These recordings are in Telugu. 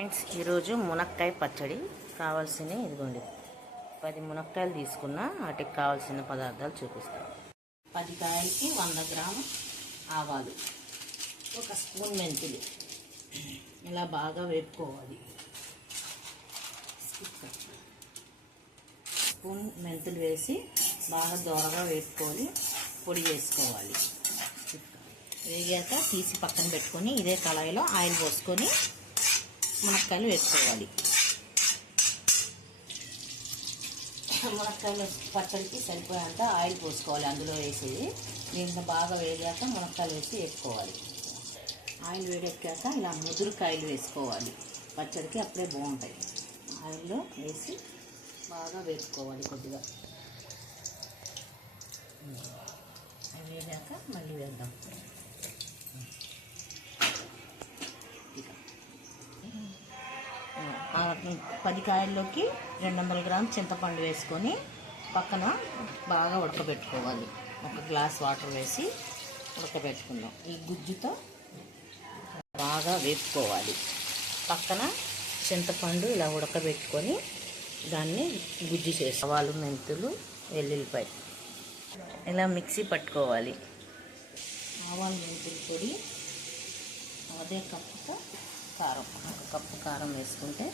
ఫ్రెండ్స్, ఈరోజు మునక్కాయ పచ్చడి కావాల్సిన ఇదిగోండి 10 మునక్కాయలు తీసుకున్నా. వాటికి కావాల్సిన పదార్థాలు చూపిస్తాను. 10 కాయలకి 100 గ్రాము ఆవాలు, 1 స్పూన్ మెంతులు ఇలా బాగా వేపుకోవాలి. స్పూన్ మెంతులు వేసి బాగా దోరగా వేపుకొని పొడి చేసుకోవాలి. వేగాక తీసి పక్కన పెట్టుకొని ఇదే కళాయిలో ఆయిల్ పోసుకొని మునక్కాయలు వేసుకోవాలి. మునక్కాయలు పచ్చడికి సరిపోయేంత ఆయిల్ పోసుకోవాలి. అందులో వేసేది దీంట్లో బాగా వేగాక మునక్కాయలు వేసి వేసుకోవాలి. ఆయిల్ వేడెక్కాక ఇలా ముదురుకాయలు వేసుకోవాలి. పచ్చడికి అప్పుడే బాగుంటాయి. ఆయిల్లో వేసి బాగా వేసుకోవాలి. కొద్దిగా అవి వేగాక మళ్ళీ వేద్దాం. 10 కాయల్లోకి 200 గ్రాముల చింతపండు వేసుకొని పక్కన బాగా ఉడకబెట్టుకోవాలి. 1 గ్లాస్ వాటర్ వేసి ఉడకబెట్టుకుందాం. ఈ గుజ్జుతో బాగా వేపుకోవాలి. పక్కన చింతపండు ఇలా ఉడకబెట్టుకొని దాన్ని గుజ్జు చేసి ఆవాలు, మెంతులు, వెల్లుల్లిపాయ ఇలా మిక్సీ పట్టుకోవాలి. ఆవాలు, మెంతుల పొడి అదే కప్పుతో కారం, 1 కప్పు కారం వేసుకుంటే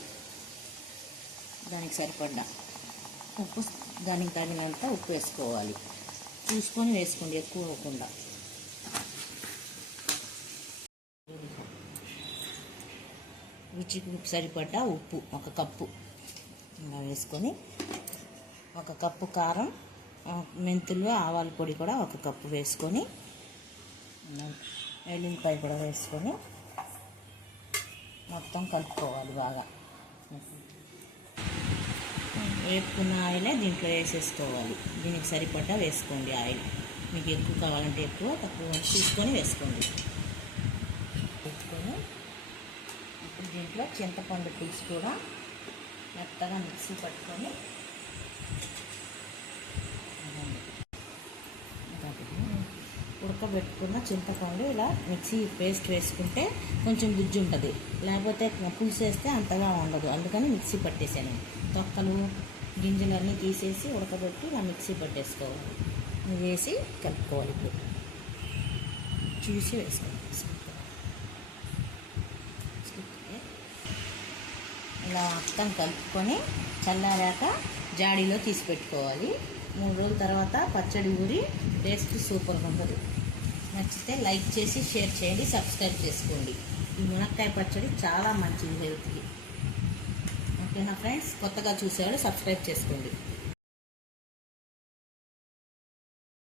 దానికి సరిపడ్డా ఉప్పు, దానికి తగినంత ఉప్పు వేసుకోవాలి. చూసుకొని వేసుకోండి, ఎక్కువ అవ్వకుండా. రుచికి సరిపడ్డా ఉప్పు 1 కప్పు ఇలా వేసుకొని 1 కప్పు కారం, మెంతులు, ఆవాల పొడి కూడా 1 కప్పు వేసుకొని వెల్లుల్లిపాయ కూడా వేసుకొని మొత్తం కలుపుకోవాలి. బాగా వేపుకున్న ఆయిలే దీంట్లో వేసేసుకోవాలి. దీనికి సరిపడ్డా వేసుకోండి ఆయిల్. మీకు ఎక్కువ కావాలంటే ఎక్కువ, తక్కువ తీసుకొని వేసుకోండి. వేసుకొని ఇప్పుడు దీంట్లో చింతపండు పులుసు కూడా మెత్తగా మిక్సీ పట్టుకొని ఉడకబెట్టుకున్న చింతపండు ఇలా మిక్సీ పేస్ట్ వేసుకుంటే కొంచెం గుజ్జు ఉంటుంది. లేకపోతే పులుసు వేస్తే అంతగా ఉండదు. అందుకని మిక్సీ పట్టేసాను. తొక్కలు, గింజలన్నీ తీసేసి ఉడకబెట్టి ఇలా మిక్సీ పట్టేసుకోవాలి. వేసి కలుపుకోవాలి. ఇప్పుడు చూసి వేసుకోవాలి. ఇలా మొత్తం కలుపుకొని చల్లారాక జాడీలో తీసి పెట్టుకోవాలి. 3 రోజుల తర్వాత పచ్చడి ఊరి టేస్ట్ సూపర్గా ఉంటుంది. నచ్చితే లైక్ చేసి షేర్ చేయండి, సబ్స్క్రైబ్ చేసుకోండి. ఈ మునక్కాయ పచ్చడి చాలా మంచిది హెల్త్కి. ఓకేనా ఫ్రెండ్స్? కొత్తగా చూసేవాళ్ళు సబ్స్క్రైబ్ చేసుకోండి.